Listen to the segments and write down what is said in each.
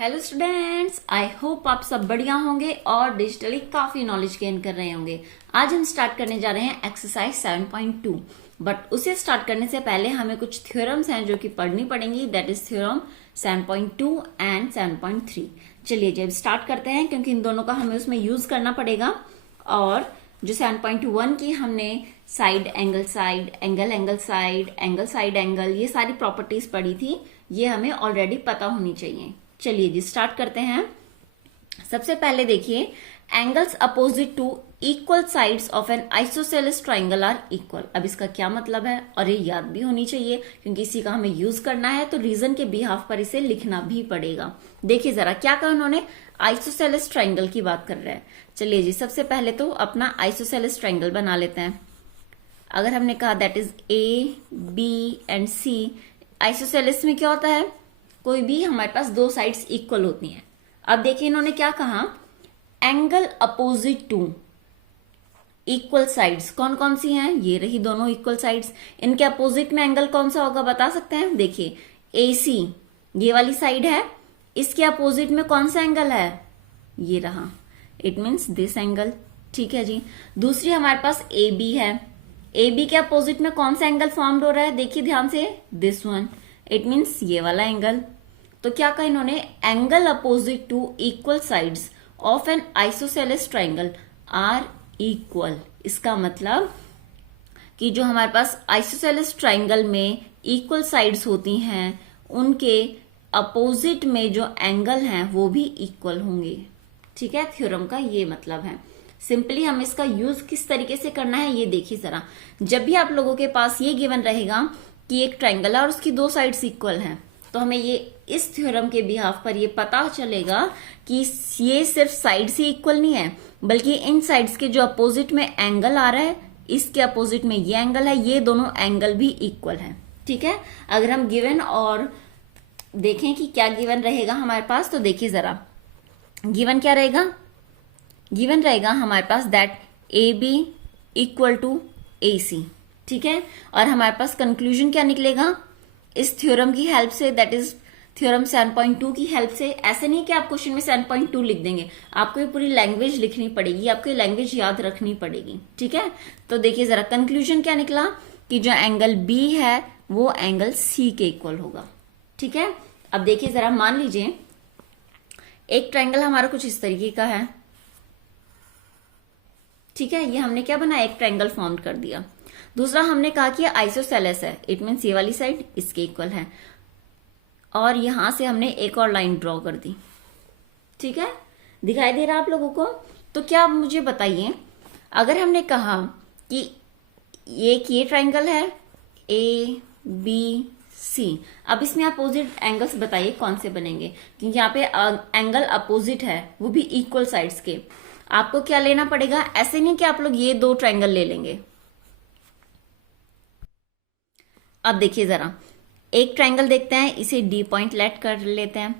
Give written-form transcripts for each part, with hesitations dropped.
Hello students, I hope आप सब बढ़िया होंगे और डिजिटली काफी नॉलेज गेन कर रहे होंगे। आज हम स्टार्ट करने जा रहे हैं एक्सरसाइज 7.2। बट उसे स्टार्ट करने से पहले हमें कुछ थ्योरम्स हैं जो कि पढ़नी पड़ेंगी। That is theorem 7.2 and 7.3। चलिए जब स्टार्ट करते हैं, क्योंकि इन दोनों का हमें उसमें यूज करना पड़ेगा। और जो 7.1 की हमने side angle side, angle angle side, angle side angle, ये सारी प्रॉपर्टीज पढ़ी थी, ये हमें ऑलरेडी पता होनी चाहिए। चलिए जी स्टार्ट करते हैं। सबसे पहले देखिए, angles opposite to equal sides of an isosceles triangle are equal. अब इसका क्या मतलब है, और ये याद भी होनी चाहिए क्योंकि इसी का हमें यूज करना है, तो रीजन के बिहाफ पर इसे लिखना भी पड़ेगा। देखिए जरा क्या कहा उन्होंने, आइसोसेलेस ट्राइंगल की बात कर रहे हैं। चलिए जी सबसे पहले तो अपना आइसोसेलेस ट्राइंगल बना लेते हैं। अगर हमने कहा that is A B and C, isosceles में क्या होता है, कोई भी हमारे पास दो साइड्स इक्वल होती हैं। अब देखिए इन्होंने क्या कहा, angle opposite to equal sides कौन कौन सी हैं, ये रही दोनों इक्वल साइड्स। इनके अपोजिट में एंगल कौन सा होगा बता सकते हैं। देखिए AC ये वाली साइड है, इसके अपोजिट में कौन सा एंगल है, ये रहा, इट मीन्स दिस एंगल। ठीक है जी। दूसरी हमारे पास AB है, AB के अपोजिट में कौन सा एंगल फॉर्म्ड हो रहा है, देखिए ध्यान से, दिस वन, इट मीन्स ये वाला एंगल। तो क्या कहा इन्होंने, angle opposite to equal sides of an isosceles triangle are equal. इसका मतलब कि जो हमारे पास आइसोसेलेस ट्राइंगल में इक्वल साइड्स होती हैं, उनके अपोजिट में जो एंगल हैं वो भी इक्वल होंगे। ठीक है, थ्योरम का ये मतलब है। सिंपली हम इसका यूज किस तरीके से करना है ये देखिए जरा। जब भी आप लोगों के पास ये गिवन रहेगा कि एक ट्राइंगल है और उसकी दो साइड्स इक्वल हैं, तो हमें ये इस थ्योरम के बिहाफ पर ये पता चलेगा कि ये सिर्फ साइड से इक्वल नहीं है, बल्कि इन साइड्स के जो अपोजिट में एंगल आ रहा है, इसके अपोजिट में ये एंगल है, ये दोनों एंगल भी इक्वल है। ठीक है, अगर हम गिवन और देखें कि क्या गिवन रहेगा हमारे पास, तो देखिए जरा गिवन क्या रहेगा, गिवन रहेगा हमारे पास that AB equal to AC। ठीक है, और हमारे पास कंक्लूजन क्या निकलेगा इस थ्योरम की हेल्प से, दैट इज थ्योरम 7.2 की हेल्प से। ऐसे नहीं कि आप क्वेश्चन में 7.2 लिख देंगे, आपको ये पूरी लैंग्वेज लिखनी पड़ेगी, आपको ये लैंग्वेज याद रखनी पड़ेगी। ठीक है, तो देखिए जरा कंक्लूजन क्या निकला कि जो एंगल B है वो एंगल C के इक्वल होगा। ठीक है, अब देखिए जरा, मान लीजिए एक ट्राइंगल हमारा कुछ इस तरीके का है। ठीक है, ये हमने क्या बनाया, एक ट्राइंगल फॉर्म कर दिया। दूसरा हमने कहा कि आइसोसेलेस है, इट मीन्स ये वाली साइड इसके इक्वल है, और यहां से हमने एक और लाइन ड्रॉ कर दी। ठीक है, दिखाई दे रहा आप लोगों को। तो क्या आप मुझे बताइए, अगर हमने कहा कि ये ट्राइंगल है ABC, अब इसमें अपोजिट एंगल्स बताइए कौन से बनेंगे, क्योंकि यहाँ पे एंगल अपोजिट है, वो भी इक्वल साइड्स के। आपको क्या लेना पड़ेगा, ऐसे नहीं कि आप लोग ये दो ट्राइंगल ले लेंगे। अब देखिए जरा, एक ट्राइंगल देखते हैं, इसे D पॉइंट लेट कर लेते हैं,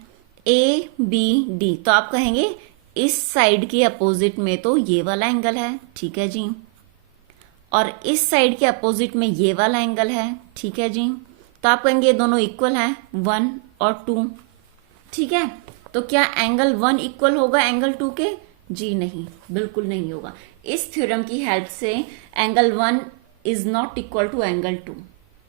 ABD। तो आप कहेंगे इस साइड के अपोजिट में तो ये वाला एंगल है, ठीक है जी, और इस साइड के अपोजिट में ये वाला एंगल है, ठीक है जी। तो आप कहेंगे ये दोनों इक्वल हैं, 1 और 2। ठीक है, तो क्या एंगल 1 इक्वल होगा एंगल 2 के, जी नहीं, बिल्कुल नहीं होगा। इस थ्योरम की हेल्प से angle 1 is not equal to angle 2,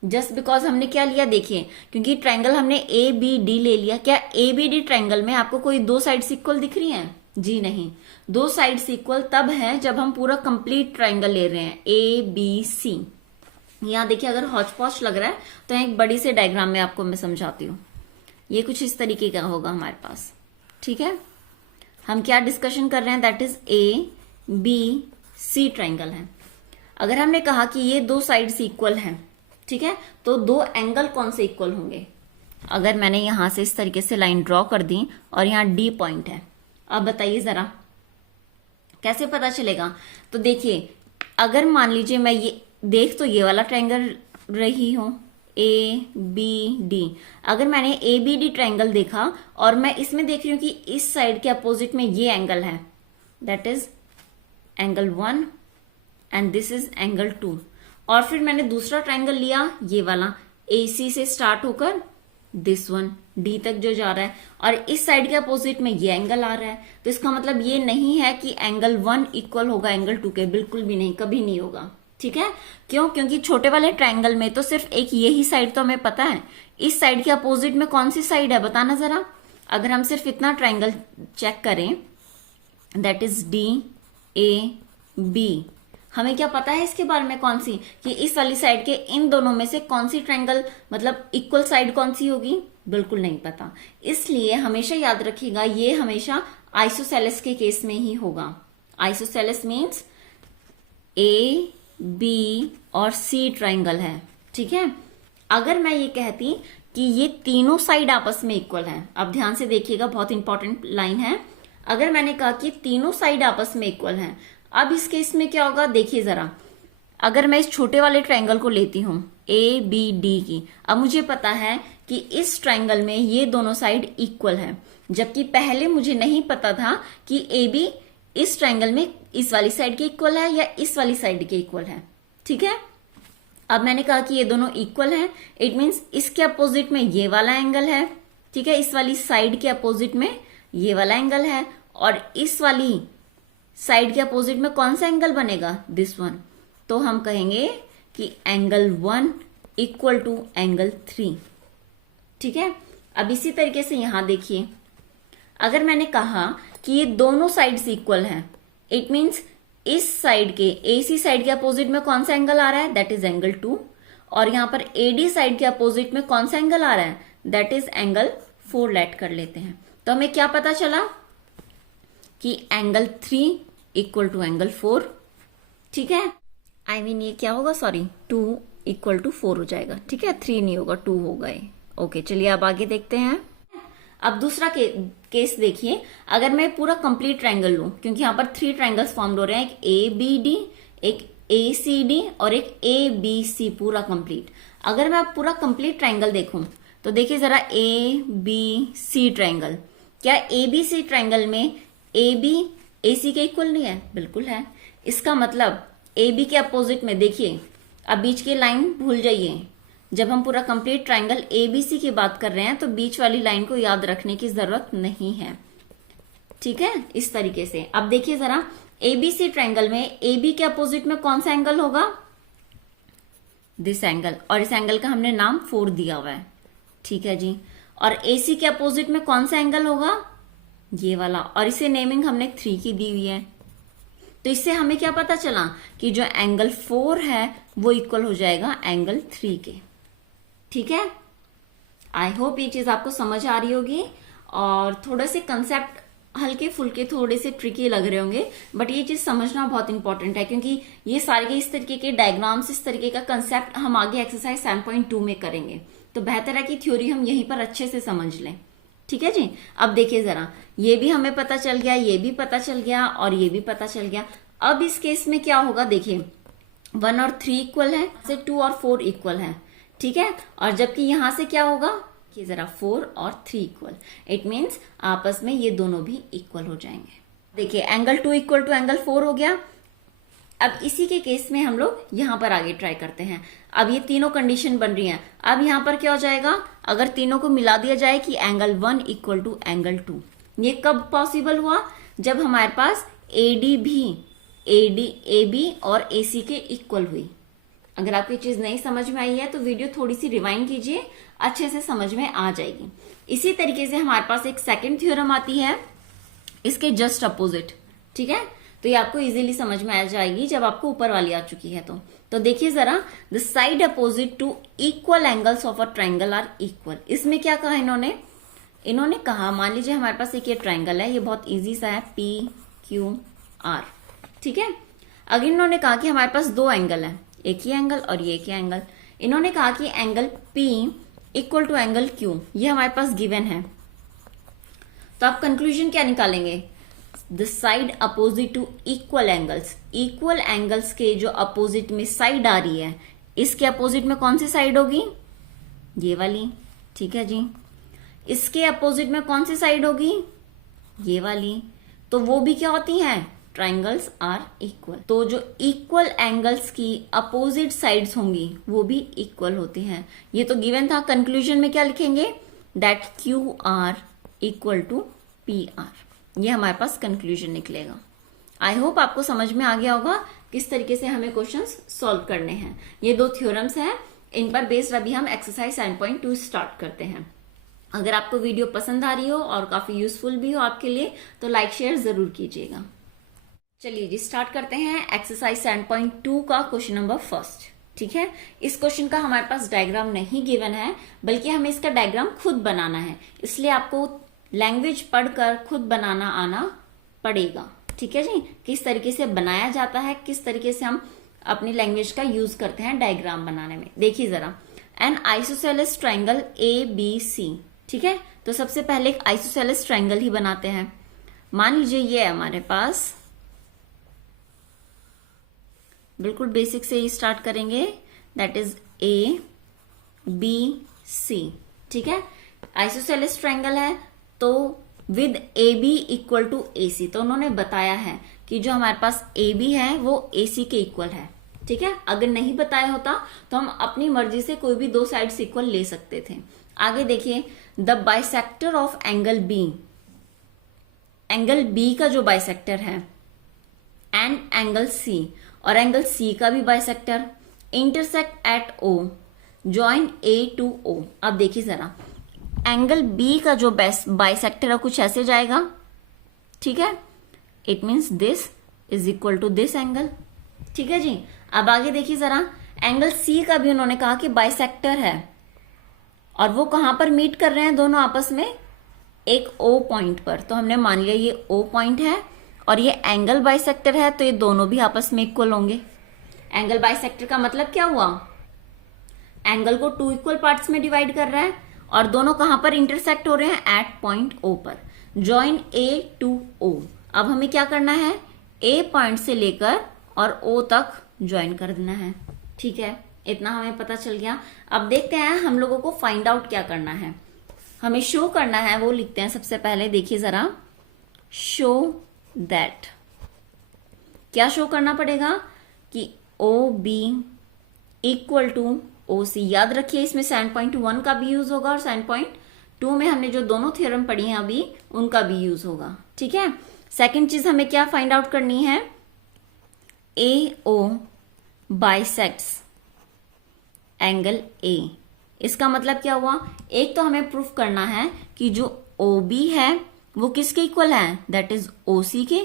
just because हमने क्या लिया, देखिए क्योंकि ट्राइंगल हमने ABD ले लिया। क्या ABD ट्राइंगल में आपको कोई दो साइड्स इक्वल दिख रही हैं, जी नहीं। दो साइड्स इक्वल तब है जब हम पूरा कंप्लीट ट्राइंगल ले रहे हैं ABC। यहाँ देखिए अगर हौच पौच लग रहा है तो एक बड़ी से डायग्राम में आपको मैं समझाती हूँ। ये कुछ इस तरीके का होगा हमारे पास। ठीक है, हम क्या डिस्कशन कर रहे हैं, दैट इज ABC ट्राइंगल है। अगर हमने कहा कि ये दो साइड्स इक्वल हैं, ठीक है, तो दो एंगल कौन से इक्वल होंगे। अगर मैंने यहां से इस तरीके से लाइन ड्रॉ कर दी और यहाँ D पॉइंट है, अब बताइए जरा कैसे पता चलेगा। तो देखिए अगर मान लीजिए मैं ये देख तो ये वाला ट्राइंगल रही हूं ABD, अगर मैंने ABD ट्राइंगल देखा और मैं इसमें देख रही हूं कि इस साइड के अपोजिट में ये एंगल है, that is angle 1 and this is angle 2, और फिर मैंने दूसरा ट्राइंगल लिया ये वाला AC से स्टार्ट होकर दिस वन डी तक जो जा रहा है, और इस साइड के अपोजिट में ये एंगल आ रहा है। तो इसका मतलब ये नहीं है कि एंगल 1 इक्वल होगा एंगल 2 के, बिल्कुल भी नहीं, कभी नहीं होगा। ठीक है, क्यों? क्योंकि छोटे वाले ट्रायंगल में तो सिर्फ एक यही साइड तो हमें पता है, इस साइड के अपोजिट में कौन सी साइड है बताना जरा। अगर हम सिर्फ इतना ट्रायंगल चेक करें, that is D A B, हमें क्या पता है इसके बारे में कौन सी, कि इस वाली साइड के इन दोनों में से कौन सी ट्रायंगल मतलब इक्वल साइड कौन सी होगी, बिल्कुल नहीं पता। इसलिए हमेशा याद रखिएगा, ये हमेशा आइसोसेलेस के केस में ही होगा। आइसोसेलेस मीन्स ए बी और सी ट्रायंगल है। ठीक है, अगर मैं ये कहती कि ये तीनों साइड आपस में इक्वल है, अब ध्यान से देखिएगा, बहुत इंपॉर्टेंट लाइन है। अगर मैंने कहा कि तीनों साइड आपस में इक्वल है, अब इस केस में क्या होगा देखिए जरा। अगर मैं इस छोटे वाले ट्रायंगल को लेती हूं ए बी डी की, अब मुझे पता है कि इस ट्रायंगल में ये दोनों साइड इक्वल है, जबकि पहले मुझे नहीं पता था कि ए बी इस ट्रायंगल में इस वाली साइड के इक्वल है या इस वाली साइड के इक्वल है। ठीक है, अब मैंने कहा कि ये दोनों इक्वल है, इट मीन्स इसके अपोजिट में ये वाला एंगल है। ठीक है, इस वाली साइड के अपोजिट में ये वाला एंगल है, और इस वाली साइड के अपोजिट में कौन सा एंगल बनेगा, दिस वन। तो हम कहेंगे कि एंगल 1 इक्वल टू एंगल 3। ठीक है, अब इसी तरीके से यहां देखिए, अगर मैंने कहा कि ये दोनों साइड्स इक्वल हैं, इट मीन्स इस साइड के एसी साइड के अपोजिट में कौन सा एंगल आ रहा है, दैट इज एंगल 2, और यहां पर एडी साइड के अपोजिट में कौन सा एंगल आ रहा है, दैट इज एंगल 4 लेट कर लेते हैं। तो हमें क्या पता चला कि एंगल 3 इक्वल टू एंगल 4। ठीक है, आई मीन ये क्या होगा, सॉरी 2 इक्वल टू 4 हो जाएगा। ठीक है, 3 नहीं होगा, 2 होगा ये। ओके, चलिए अब आगे देखते हैं। अब दूसरा केस देखिए, अगर मैं पूरा कंप्लीट ट्रायंगल लूं, क्योंकि यहां पर 3 ट्रायंगल्स फॉर्म हो रहे हैं, एक ए बी डी, एक ए सी डी और एक ए बी सी, पूरा कंप्लीट। अगर मैं पूरा कंप्लीट ट्रायंगल देखूं तो देखिए जरा, ए बी सी ट्रायंगल, क्या ए बी सी ट्रायंगल में ए बी ए सी के इक्वल नहीं है, बिल्कुल है। इसका मतलब ए बी के अपोजिट में देखिए, अब बीच की लाइन भूल जाइए, जब हम पूरा कंप्लीट ट्रायंगल एबीसी की बात कर रहे हैं तो बीच वाली लाइन को याद रखने की जरूरत नहीं है। ठीक है, इस तरीके से अब देखिए जरा, एबीसी ट्रायंगल में एबी के अपोजिट में कौन सा एंगल होगा, दिस एंगल, और इस एंगल का हमने नाम 4 दिया हुआ है। ठीक है जी, और एसी के अपोजिट में कौन सा एंगल होगा, ये वाला, और इसे नेमिंग हमने 3 की दी हुई है। तो इससे हमें क्या पता चला कि जो एंगल 4 है वो इक्वल हो जाएगा एंगल 3 के। ठीक है, आई होप ये चीज आपको समझ आ रही होगी, और थोड़े से कंसेप्ट हल्के फुल्के थोड़े से ट्रिकी लग रहे होंगे, बट ये चीज समझना बहुत इंपॉर्टेंट है, क्योंकि ये सारे इस तरीके के डायग्राम्स, इस तरीके का कंसेप्ट हम आगे एक्सरसाइज 7.2 में करेंगे, तो बेहतर है कि थ्योरी हम यहीं पर अच्छे से समझ लें। ठीक है जी, अब देखिए जरा, ये भी हमें पता चल गया, ये भी पता चल गया, और ये भी पता चल गया। अब इस केस में क्या होगा, देखिए 1 और 3 इक्वल है, 2 और 4 इक्वल है। ठीक है, और जबकि यहां से क्या होगा कि जरा 4 और 3 इक्वल, इट मीन्स आपस में ये दोनों भी इक्वल हो जाएंगे। देखिए एंगल 2 इक्वल टू एंगल 4 हो गया। अब इसी के केस में हम लोग यहां पर आगे ट्राई करते हैं। अब ये तीनों कंडीशन बन रही हैं, अब यहां पर क्या हो जाएगा, अगर तीनों को मिला दिया जाए कि एंगल 1 इक्वल टू एंगल 2, ये कब पॉसिबल हुआ, जब हमारे पास एडी भी ए बी और ए सी के इक्वल हुई। अगर आपको ये चीज नहीं समझ में आई है तो वीडियो थोड़ी सी रिवाइंड कीजिए, अच्छे से समझ में आ जाएगी। इसी तरीके से हमारे पास एक सेकंड थ्योरम आती है, इसके जस्ट अपोजिट। ठीक है, तो ये आपको इजीली समझ में आ जाएगी जब आपको ऊपर वाली आ चुकी है। तो देखिए जरा, the side opposite to equal angles of a triangle are equal. इसमें क्या कहा इन्होंने कहा, मान लीजिए हमारे पास एक ये ट्राइंगल है, ये बहुत इजी सा है, पी क्यू आर। ठीक है, अगर इन्होंने कहा कि हमारे पास 2 एंगल है, एक ही एंगल और ये एक ही एंगल। इन्होंने कहा कि angle P equal to angle Q, ये हमारे पास गिवन है। तो आप कंक्लूजन क्या निकालेंगे, the side opposite to equal angles, equal angles के जो अपोजिट में साइड आ रही है, इसके अपोजिट में कौन सी साइड होगी, ये वाली। ठीक है जी, इसके अपोजिट में कौन सी साइड होगी, ये वाली। तो वो भी क्या होती हैं, ट्राइंगल्स आर इक्वल। तो जो इक्वल एंगल्स की अपोजिट साइड्स होंगी वो भी इक्वल होती हैं। ये तो गिवन था। कंक्लूजन में क्या लिखेंगे? That Q R equal to P R. ये हमारे पास कंक्लूजन निकलेगा। आई होप आपको समझ में आ गया होगा किस तरीके से हमें क्वेश्चंस सॉल्व करने हैं। ये दो थ्योरम्स हैं, इन पर बेस्ड अभी हम एक्सरसाइज 7.2 स्टार्ट करते हैं। अगर आपको वीडियो पसंद आ रही हो और काफी यूजफुल भी हो आपके लिए तो लाइक शेयर जरूर कीजिएगा। चलिए जी स्टार्ट करते हैं एक्सरसाइज 7.2 का क्वेश्चन नंबर फर्स्ट। ठीक है, इस क्वेश्चन का हमारे पास डायग्राम नहीं गिवन है, बल्कि हमें इसका डायग्राम खुद बनाना है, इसलिए आपको लैंग्वेज पढ़कर खुद बनाना आना पड़ेगा। ठीक है जी, किस तरीके से बनाया जाता है, किस तरीके से हम अपनी लैंग्वेज का यूज करते हैं डायग्राम बनाने में। देखिए जरा, एन आइसोसेलेस ट्राइंगल ABC। ठीक है, तो सबसे पहले एक आइसोसेलेस ट्राइंगल ही बनाते हैं। मान लीजिए ये है हमारे पास, बिल्कुल बेसिक से ही स्टार्ट करेंगे, दैट इज ABC। ठीक है, आइसोसेलेस ट्राइंगल है तो with AB equal to AC। तो उन्होंने बताया है कि जो हमारे पास AB है वो AC के इक्वल है। ठीक है, अगर नहीं बताया होता तो हम अपनी मर्जी से कोई भी दो साइड्स इक्वल ले सकते थे। आगे देखिए, the bisector of angle B, angle B का जो बाइसेक्टर है, एंड एंगल C, और एंगल C का भी bisector, intersect at O, join A to O। अब देखिए जरा, एंगल B का जो बाइसेक्टर है कुछ ऐसे जाएगा। ठीक है, it means this is equal to this angle. ठीक है जी, अब आगे देखिए जरा, एंगल C का भी उन्होंने कहा कि बाइसेक्टर है, और वो कहां पर मीट कर रहे हैं दोनों आपस में? एक O पॉइंट पर। तो हमने मान लिया ये O पॉइंट है और ये एंगल बाइसेक्टर है, तो ये दोनों भी आपस में इक्वल होंगे। एंगल बाइसेक्टर का मतलब क्या हुआ? एंगल को टू इक्वल पार्ट्स में डिवाइड कर रहा है और दोनों कहां पर इंटरसेक्ट हो रहे हैं? एट पॉइंट O पर। Join A to O। अब हमें क्या करना है? A पॉइंट से लेकर और O तक ज्वाइन कर देना है। ठीक है, इतना हमें पता चल गया। अब देखते हैं हम लोगों को फाइंड आउट क्या करना है, हमें शो करना है, वो लिखते हैं सबसे पहले। देखिए जरा, शो दैट, क्या शो करना पड़ेगा? कि OB इक्वल टू OC। याद रखिए इसमें 7.1 का भी यूज होगा और 7.2 में हमने जो दोनों थ्योरम पढ़ी हैं अभी उनका भी यूज होगा। ठीक है, सेकंड चीज हमें क्या फाइंड आउट करनी है? AO bisects angle A। इसका मतलब क्या हुआ? एक तो हमें प्रूफ करना है कि जो OB है वो किसके इक्वल है? दैट इज OC के।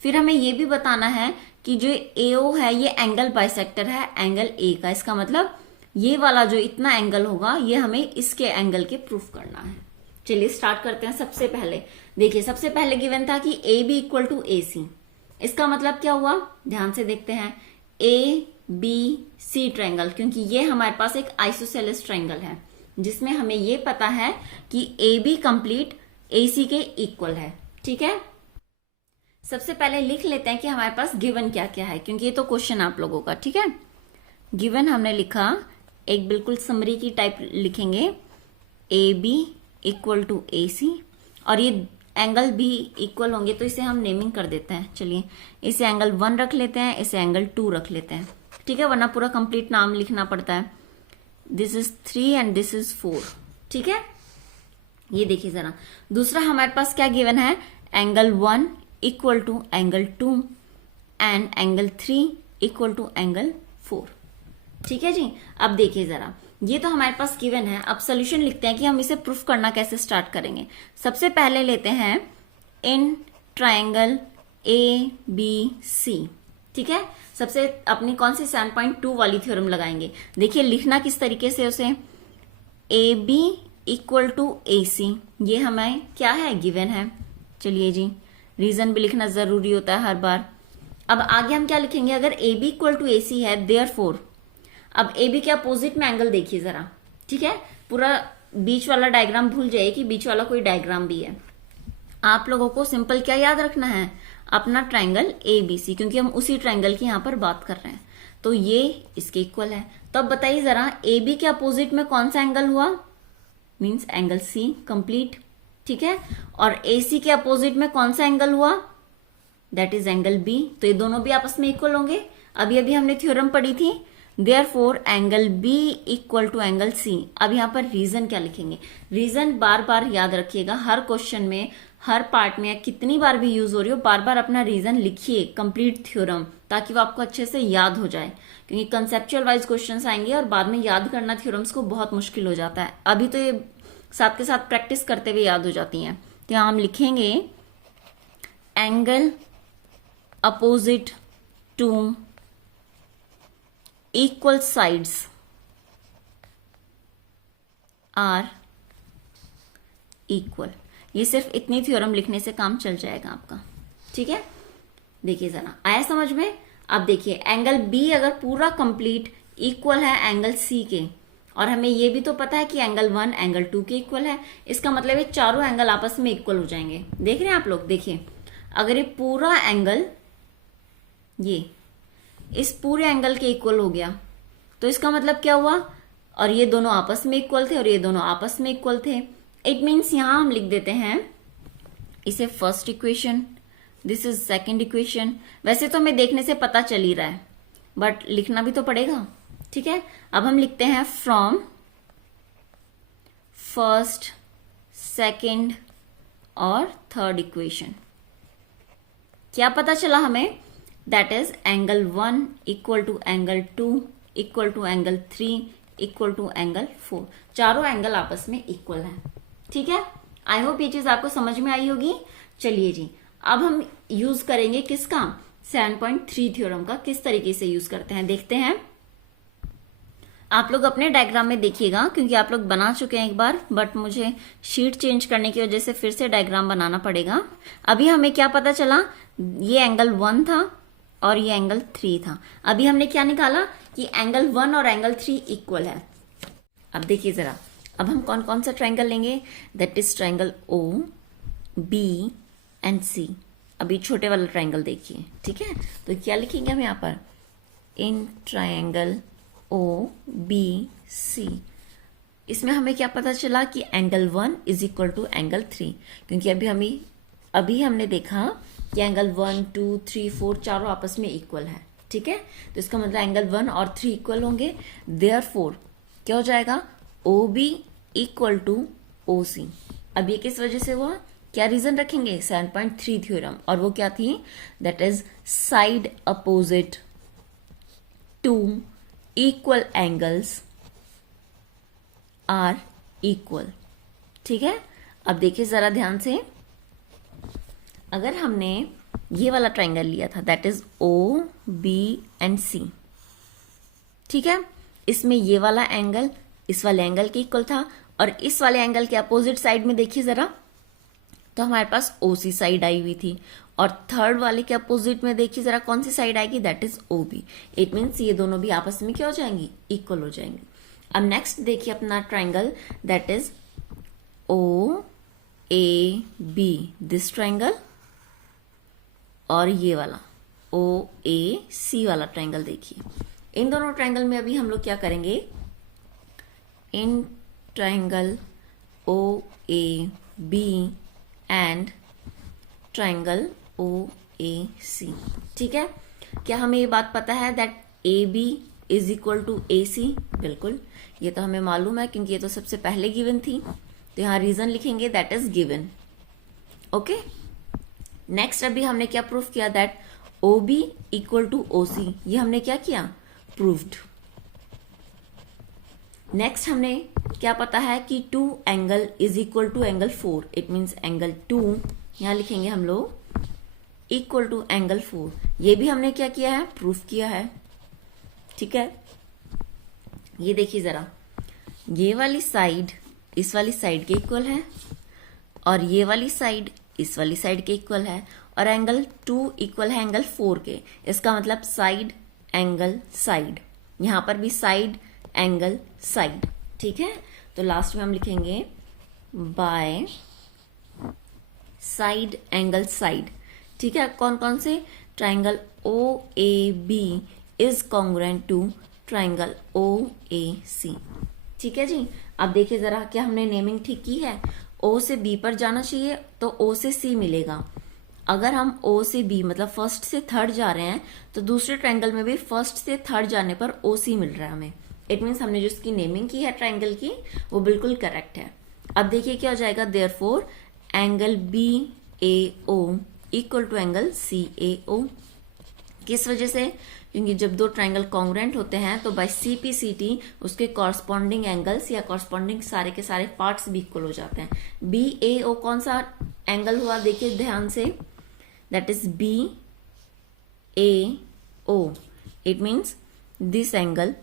फिर हमें ये भी बताना है कि जो AO है ये एंगल बाइसेक्टर है एंगल A का। इसका मतलब ये वाला जो इतना एंगल होगा ये हमें इसके एंगल के प्रूफ करना है। चलिए स्टार्ट करते हैं। सबसे पहले देखिए, सबसे पहले गिवन था कि AB इक्वल टू AC। इसका मतलब क्या हुआ? ध्यान से देखते हैं, ABC ट्रायंगल, क्योंकि ये हमारे पास एक आइसोसेलेस ट्रायंगल है जिसमें हमें ये पता है कि AB कंप्लीट AC के इक्वल है। ठीक है, सबसे पहले लिख लेते हैं कि हमारे पास गिवन क्या क्या है, क्योंकि ये तो क्वेश्चन आप लोगों का। ठीक है, गिवन हमने लिखा, एक बिल्कुल समरी की टाइप लिखेंगे, AB इक्वल टू AC, और ये एंगल भी इक्वल होंगे तो इसे हम नेमिंग कर देते हैं। चलिए इसे एंगल 1 रख लेते हैं, इसे एंगल 2 रख लेते हैं। ठीक है, वरना पूरा कंप्लीट नाम लिखना पड़ता है। This is 3 and this is 4। ठीक है, ये देखिए जरा, दूसरा हमारे पास क्या गिवन है? Angle 1 equal to angle 2 and angle 3 equal to angle 4। ठीक है जी, अब देखिए जरा, ये तो हमारे पास गिवन है। अब सोल्यूशन लिखते हैं कि हम इसे प्रूफ करना कैसे स्टार्ट करेंगे। सबसे पहले लेते हैं इन ट्रायंगल ABC। ठीक है, सबसे अपनी कौन सी 7.2 वाली थ्योरम लगाएंगे। देखिए लिखना किस तरीके से उसे, AB इक्वल टू AC, ये हमें क्या है? गिवन है। चलिए जी, रीजन भी लिखना जरूरी होता है हर बार। अब आगे हम क्या लिखेंगे? अगर AB इक्वल टू AC है, देयरफॉर, अब AB के अपोजिट में एंगल देखिए जरा। ठीक है, पूरा बीच वाला डायग्राम भूल जाइए कि बीच वाला कोई डायग्राम भी है। आप लोगों को सिंपल क्या याद रखना है? अपना ट्रायंगल ABC, क्योंकि हम उसी ट्रायंगल की यहां पर बात कर रहे हैं। तो ये इसके इक्वल है। तो अब बताइए जरा, AB के अपोजिट में कौन सा एंगल हुआ? Means angle C complete. ठीक है, और AC के अपोजिट में कौन सा एंगल हुआ? That is angle B. तो ये दोनों भी आपस में इक्वल होंगे। अभी अभी हमने थ्योरम पढ़ी थी, therefore angle B equal to angle C. अब यहाँ पर रीजन क्या लिखेंगे? रीजन बार बार याद रखिएगा, हर क्वेश्चन में, हर पार्ट में, कितनी बार भी यूज हो रही हो, बार बार अपना रीजन लिखिए कंप्लीट थ्योरम, ताकि वो आपको अच्छे से याद हो जाए। क्योंकि कंसेप्चुअल वाइज क्वेश्चंस आएंगे और बाद में याद करना थ्योरम्स को बहुत मुश्किल हो जाता है। अभी तो ये साथ के साथ प्रैक्टिस करते हुए याद हो जाती हैं। तो यहाँ हम लिखेंगे angle opposite to equal sides are equal. ये सिर्फ इतनी थ्योरम लिखने से काम चल जाएगा आपका, ठीक है। देखिए जरा, आया समझ में? अब देखिए, एंगल बी अगर पूरा कंप्लीट इक्वल है एंगल सी के, और हमें ये भी तो पता है कि एंगल 1 एंगल 2 के इक्वल है, इसका मतलब ये चारों एंगल आपस में इक्वल हो जाएंगे। देख रहे हैं आप लोग? देखिए, अगर ये पूरा एंगल ये इस पूरे एंगल के इक्वल हो गया, तो इसका मतलब क्या हुआ? और ये दोनों आपस में इक्वल थे और ये दोनों आपस में इक्वल थे। इट मीन्स यहां हम लिख देते हैं इसे first equation, this is second equation. वैसे तो हमें देखने से पता चल ही रहा है, बट लिखना भी तो पड़ेगा, ठीक है। अब हम लिखते हैं फ्रॉम फर्स्ट, सेकेंड और थर्ड इक्वेशन। क्या पता चला हमें? That is angle 1 equal to angle 2 equal to angle 3 equal to angle 4। चारों एंगल आपस में इक्वल है, ठीक है। आई होप ये चीज आपको समझ में आई होगी। चलिए जी, अब हम यूज करेंगे किसका? 7.3 थ्योरम का। किस तरीके से यूज करते हैं देखते हैं। आप लोग अपने डायग्राम में देखिएगा, क्योंकि आप लोग बना चुके हैं एक बार, बट मुझे शीट चेंज करने की वजह से फिर से डायग्राम बनाना पड़ेगा। अभी हमें क्या पता चला? ये एंगल 1 था और ये एंगल 3 था। अभी हमने क्या निकाला कि एंगल 1 और एंगल 3 इक्वल है। अब देखिए जरा, अब हम कौन कौन सा ट्रायंगल लेंगे? That is triangle O, B and C. अभी छोटे वाला ट्रायंगल देखिए, ठीक है। तो क्या लिखेंगे हम यहाँ पर? In triangle O B C. इसमें हमें क्या पता चला कि angle 1 is equal to angle 3, क्योंकि अभी हमने देखा कि एंगल 1, 2, 3, 4 चारों आपस में इक्वल है, ठीक है। तो इसका मतलब एंगल 1 और 3 इक्वल होंगे। देयरफॉर क्या हो जाएगा? O B equal to O C. अब ये किस वजह से हुआ? क्या रीजन रखेंगे? 7.3 थ्योरम, और वो क्या थी? That is side opposite to equal angles are equal, ठीक है। अब देखिए जरा ध्यान से, अगर हमने ये वाला ट्रायंगल लिया था, that is O B and C, ठीक है। इसमें ये वाला एंगल इस वाले एंगल के इक्वल था, और इस वाले एंगल के अपोजिट साइड में देखिए जरा, तो हमारे पास ओ सी साइड आई हुई थी, और थर्ड वाले के अपोजिट में देखिए जरा कौन सी साइड आएगी? That is O B. It means ये दोनों भी आपस में क्या हो जाएंगी? इक्वल हो जाएंगी। अब नेक्स्ट देखिए अपना triangle, that is O A B, this triangle, और ये वाला ओ ए सी वाला ट्रायंगल देखिए। इन दोनों ट्रायंगल में अभी हम लोग क्या करेंगे? In triangle O A B and triangle O A C, ठीक है। क्या हमें ये बात पता है that A B is equal to A C? बिल्कुल, ये तो हमें मालूम है, क्योंकि ये तो सबसे पहले गिवन थी। तो यहाँ रीजन लिखेंगे, that is given, okay. Next अभी हमने क्या प्रूफ किया? That O B equal to O C. ये हमने क्या किया? प्रूव्ड। नेक्स्ट हमने क्या पता है कि 2 angle is equal to angle 4। It means angle 2, यहां लिखेंगे हम लोग, इक्वल टू एंगल 4। ये भी हमने क्या किया है? प्रूफ किया है, ठीक है। ये देखिए जरा, ये वाली साइड इस वाली साइड के इक्वल है, और ये वाली साइड इस वाली साइड के इक्वल है, और एंगल 2 इक्वल है एंगल 4 के। इसका मतलब साइड एंगल साइड, यहां पर भी साइड एंगल साइड, ठीक है। तो लास्ट में हम लिखेंगे बाय साइड एंगल साइड, ठीक है। कौन कौन से? Triangle O A B is congruent to triangle O A C, ठीक है जी। अब देखिए जरा, क्या हमने नेमिंग ठीक की है? ओ से बी पर जाना चाहिए तो ओ से सी मिलेगा, अगर हम ओ से बी मतलब फर्स्ट से थर्ड जा रहे हैं तो दूसरे ट्रायंगल में भी फर्स्ट से थर्ड जाने पर ओ सी मिल रहा है हमें। इट मीन्स हमने जो इसकी नेमिंग की है ट्रायंगल की वो बिल्कुल करेक्ट है। अब देखिए क्या हो जाएगा, therefore angle B A O equal to angle C A O. किस वजह से? क्योंकि जब दो ट्रायंगल कॉन्ग्रुएंट होते हैं तो बाय CPCT उसके कॉरस्पॉन्डिंग एंगल्स या कॉरस्पॉन्डिंग सारे के सारे पार्ट्स भी इक्वल हो जाते हैं। BAO कौन सा एंगल हुआ, देखिए ध्यान से, that is BAO, it means this angle,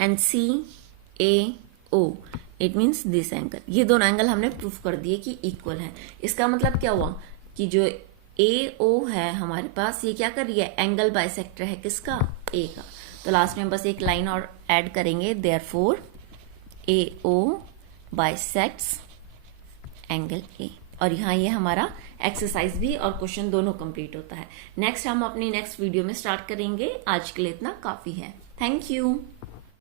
and CAO it means this angle. ये दोनों एंगल हमने प्रूफ कर दिए कि इक्वल है। इसका मतलब क्या हुआ कि जो AO है हमारे पास, ये क्या कर रही है, एंगल बाइसेक्टर है किसका, A का। तो लास्ट में बस एक लाइन और ऐड करेंगे, therefore AO bisects angle A। और यहाँ ये हमारा एक्सरसाइज भी और क्वेश्चन दोनों कंप्लीट होता है। नेक्स्ट हम अपनी नेक्स्ट वीडियो में स्टार्ट करेंगे। आज के लिए इतना काफी है। Thank you.